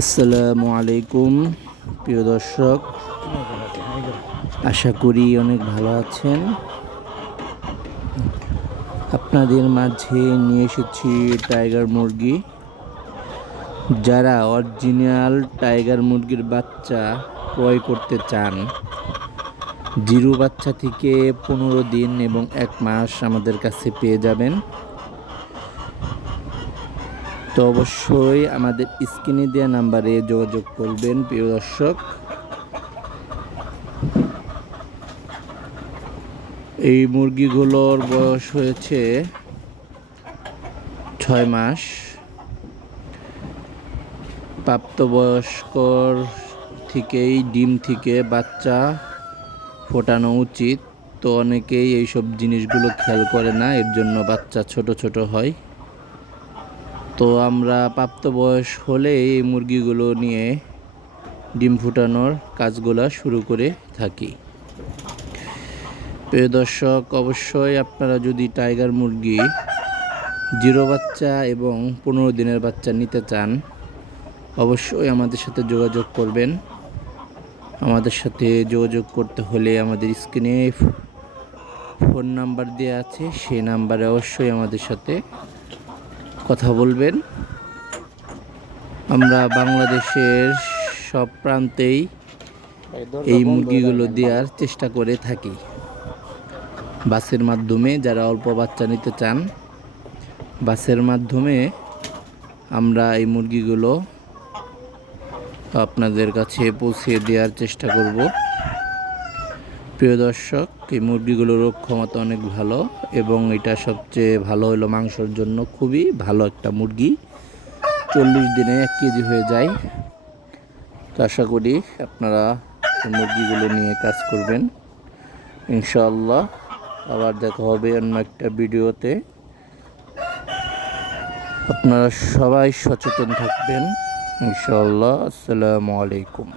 আসসালামু আলাইকুম প্রিয় দর্শক, আশা করি অনেক ভালো আছেন। আপনাদের মাঝে নিয়ে এসেছি টাইগার মুরগি। যারা অরিজিনাল টাইগার মুরগির বাচ্চা ক্রয় করতে চান, জিরো বাচ্চা থেকে 15 দিন এবং 1 মাস আমাদের কাছে পেয়ে যাবেন। তো অবশ্যই আমাদের স্ক্রিনে দেওয়া নাম্বারে যোগাযোগ করবেন প্রিয় দর্শক। এই মুরগিগুলোর বয়স হয়েছে 6 মাস। প্রাপ্তবয়স্কর থেকেই ডিম থেকে বাচ্চা ফোটানো উচিত। তো অনেকেই এইসব জিনিসগুলো খেয়াল করে না, এর জন্য বাচ্চা ছোট ছোট হয়। তো আমরা প্রাপ্তবয়স হলে এই মুরগিগুলো নিয়ে ডিম ফুটানোর কাজগুলো শুরু করে থাকি। প্রিয় দর্শক, অবশ্যই আপনারা যদি টাইগার মুরগি জিরো বাচ্চা এবং 15 দিনের বাচ্চা নিতে চান, অবশ্যই আমাদের সাথে যোগাযোগ করবেন। আমাদের সাথে যোগাযোগ করতে হলে আমাদের স্ক্রিনে ফোন নাম্বার দেওয়া আছে, সেই নাম্বারে অবশ্যই আমাদের সাথে কথা বলবেন। আমরা বাংলাদেশের সব প্রান্তেই এই মুরগিগুলো দেওয়ার চেষ্টা করে থাকি। বাসের মাধ্যমে যারা অল্প বাচ্চা নিতে চান, বাসের মাধ্যমে আমরা এই মুরগিগুলো আপনাদের কাছে পৌঁছে দেওয়ার চেষ্টা করব। প্রিয় দর্শক, এই মুরগিগুলোর রোগ ক্ষমতা অনেক ভালো এবং এটা সবচেয়ে ভালো হলো মাংসের জন্য খুবই ভালো একটা মুরগি। 40 দিনে 1 কেজি হয়ে যায়। তো আশা করি আপনারা এই মুরগিগুলো নিয়ে কাজ করবেন ইনশাআল্লাহ। আবার দেখা হবে অন্য একটা ভিডিওতে। আপনারা সবাই সচেতন থাকবেন ইনশাআল্লাহ। আসসালামু আলাইকুম।